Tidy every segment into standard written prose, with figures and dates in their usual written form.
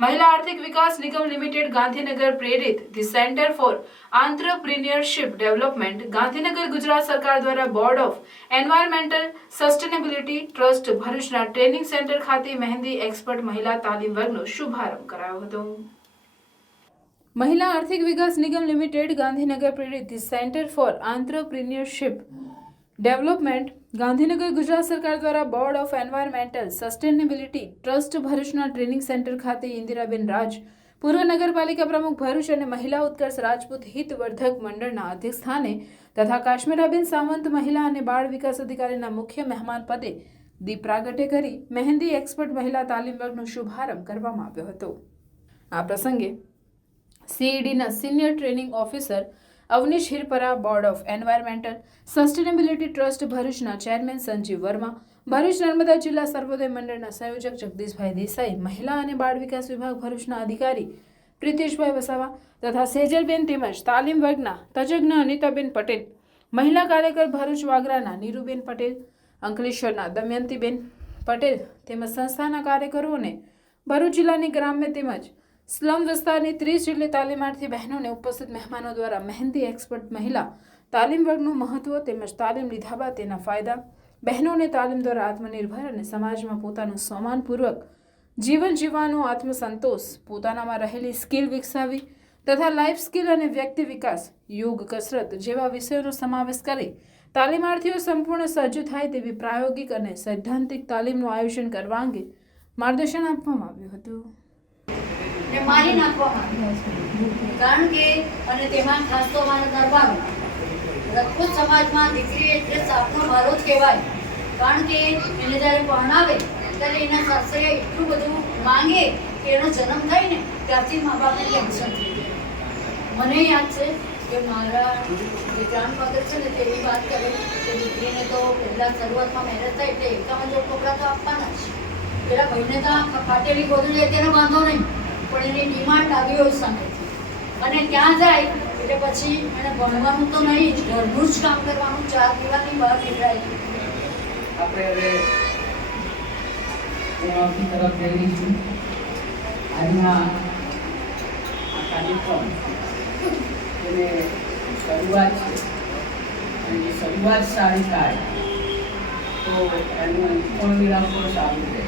महिला आर्थिक विकास निगम लिमिटेड गांधीनगर प्रेरित the centre for entrepreneurship development Gandhinagar Gujarat સરકાર દ્વારા board of environmental sustainability trust ભરૂચના ટ્રેનિંગ સેન્ટર ખાતે મહેંદી એક્સપર્ટ મહિલા તાલીમ વર્ગનો શુભારંભ કરાયો હતો। महिला आर्थिक विकास निगम लिमिटेड गांधीनगर प्रेरित the centre for entrepreneurship development Gandhinagar Gujarat સરકાર દ્વારા board of environmental sustainability trust ભરૂચના ટ્રેનિંગ સેન્ટર ખાતે ઇન્દિરાબેન રાજ પૂર્વ નગરપાલિકા પ્રમુખ ભરૂચ અને મહિલા ઉત્કર્ષ રાજપૂત હિતવર્ધક મંડળના અધ્યક્ષ સ્થાને તથા કાશ્મીરાબેન સાવંત મહિલા અને બાળ વિકાસ અધિકારીના મુખ્ય મહેમાન પદે દીપ પ્રાગટ્ય કરી મહેંદી એક્સપર્ટ મહિલા તાલીમ વર્ગનો શુભારંભ કરવામાં આવ્યો હતો। આ પ્રસંગે સીઈડીના senior training officer Avnish Hirpara, board of environmental sustainability trust ભરૂચના ચેરમેન સંજીવ વર્મા, ભરૂચ નર્મદા જિલ્લા સર્વોદય મંડળના સંયોજક જગદીશભાઈ દેસાઈ, મહિલા અને બાળ વિકાસ વિભાગ ભરૂચના અધિકારી પ્રીતિશભાઈ વસાવા તથા સેજલબેન તેમજ તાલીમ વર્ગના તજજ્ઞ અનિતાબેન પટેલ, મહિલા કાર્યકર ભરૂચ વાગરાના નીરુબેન પટેલ, અંકલેશ્વરના દમયંતીબેન પટેલ તેમજ સંસ્થાના કાર્યકરોને ભરૂચ જિલ્લાની ગ્રામ્ય તેમજ સ્લમ વિસ્તારની 30 જેટલી તાલીમાર્થી બહેનોને ઉપસ્થિત મહેમાનો દ્વારા મહેંદી એક્સપર્ટ મહિલા તાલીમ વર્ગનું મહત્વ તેમજ તાલીમ લીધા બાદ તેના ફાયદા, બહેનોને તાલીમ દ્વારા આત્મનિર્ભર અને સમાજમાં પોતાનું સન્માનપૂર્વક જીવન જીવવાનો આત્મસંતોષ, પોતાનામાં રહેલી સ્કિલ વિકસાવી તથા લાઈફ સ્કિલ અને વ્યક્તિ વિકાસ, યોગ, કસરત જેવા વિષયોનો સમાવેશ કરી તાલીમાર્થીઓ સંપૂર્ણ સજ્જ થાય તેવી પ્રાયોગિક અને સૈદ્ધાંતિક તાલીમનું આયોજન કરવા અંગે માર્ગદર્શન આપવામાં આવ્યું હતું। મારી નાખવામાં આવ્યું કારણ કે અને તેમાં ખાસ તો અમારા દરબારમાં રજપૂત સમાજમાં દીકરી એટલે સાપનો ભારો જ કહેવાય, કારણ કે એને જ્યારે પરણાવે ત્યારે એના સાસરે એટલું બધું માંગે કે એનો જન્મ થાય ને ત્યારથી મા બાપને ટેન્શન થઈ જાય। મને યાદ છે કે મારા જે ગ્રાન્ડફાધર છે ને તે એવી વાત કરે કે દીકરીને તો પહેલાં શરૂઆતમાં મહેનત થાય એટલે એકતામાં જો કપડાં તો આપવાના જ, પેલા ભાઈને તો ફાટેલી ગોદડી લે તેનો વાંધો નહીં, પણ એની ડિમાન્ડ આવી હોય સામેથી અને ત્યાં જાય એટલે પછી એને ભણવાનું તો નહીં જ, ઘરનું જ કામ કરવાનું, 4 દિવાલની બહાર નીકળાય। આપણે હવે સમાપ્તિ તરફ જઈ રહી છું। આજના આ કાર્યક્રમ એને શરૂઆત છે અને જે શરૂઆત સારી થાય તો એનું પણ વિરામ પણ સારું રહે।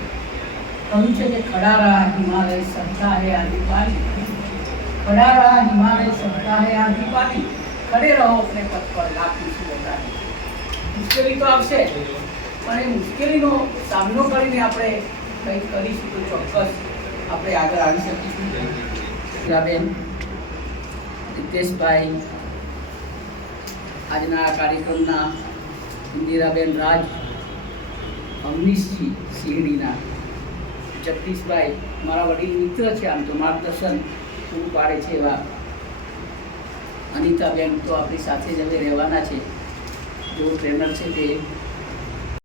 કહ્યું છે કે ખડા રહા હિમાલય સત્તા હે આદિ પાની, खड़ा रहा हिमालय सबका है आदि पानी, खड़े रहो अपने पथ पर लाख मुसीबत। मुश्केली तो આવશે પણ એ મુશ્કેલીનો સામનો કરીને આપણે કંઈક કરીશું તો ચોક્કસ આપણે આગળ આવી શકીશું। હીરાબેન, રિતેશભાઈ, આજના આ કાર્યક્રમના ઇન્દિરાબેન રાજ, અવનીશજી શિરડીના, જગદીશભાઈ મારા વડીલ મિત્ર છે, આમ તો માર્ગદર્શન પૂરું પાડે છે એવા અનિતાબેન તો આપણી સાથે જ હવે રહેવાના છે, જો ટ્રેનર છે તે